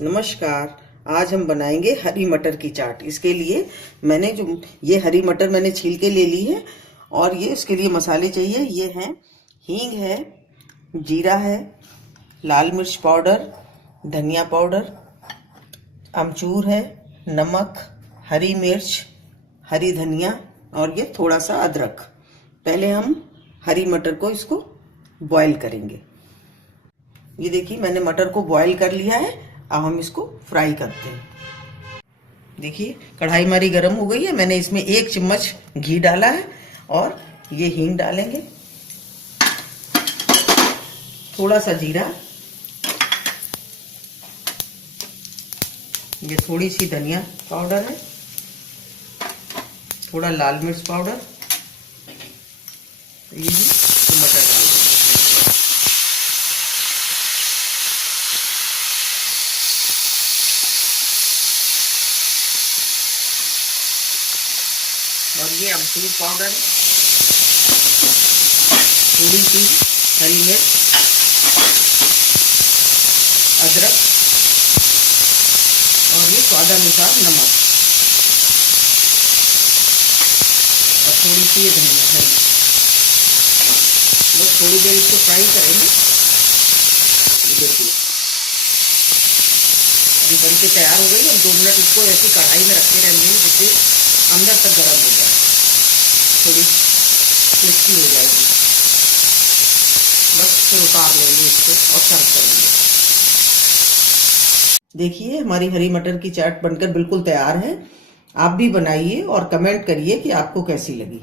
नमस्कार। आज हम बनाएंगे हरी मटर की चाट। इसके लिए मैंने ये हरी मटर मैंने छील के ले ली है और ये इसके लिए मसाले चाहिए। ये हैं हींग है, जीरा है, लाल मिर्च पाउडर, धनिया पाउडर, अमचूर है, नमक, हरी मिर्च, हरी धनिया और ये थोड़ा सा अदरक। पहले हम हरी मटर को इसको बॉईल करेंगे। ये देखिए मैंने मटर को बॉईल कर लिया है। अब हम इसको फ्राई करते हैं। देखिए कढ़ाई हमारी गर्म हो गई है। मैंने इसमें 1 चम्मच घी डाला है और ये हींग डालेंगे, थोड़ा सा जीरा, ये थोड़ी सी धनिया पाउडर है, थोड़ा लाल मिर्च पाउडर, ये मटर डाल देंगे। और ये अमचूर पाउडर, थोड़ी सी हरी मिर्च, अदरक और ये स्वादानुसार नमक और थोड़ी सी ये धनिया है। बस थोड़ी देर इसको फ्राई करेंगे। ये देखिए अभी बनके तैयार हो गई। हम 2 मिनट इसको ऐसी कढ़ाई में रखे रहेंगे जिससे अंदर तक गर्म हो जाए, थोड़ी क्रिस्पी हो जाएगी। बस फिर उतार लेंगे इसको और सर्व करेंगे। देखिए हमारी हरी मटर की चाट बनकर बिल्कुल तैयार है। आप भी बनाइए और कमेंट करिए कि आपको कैसी लगी।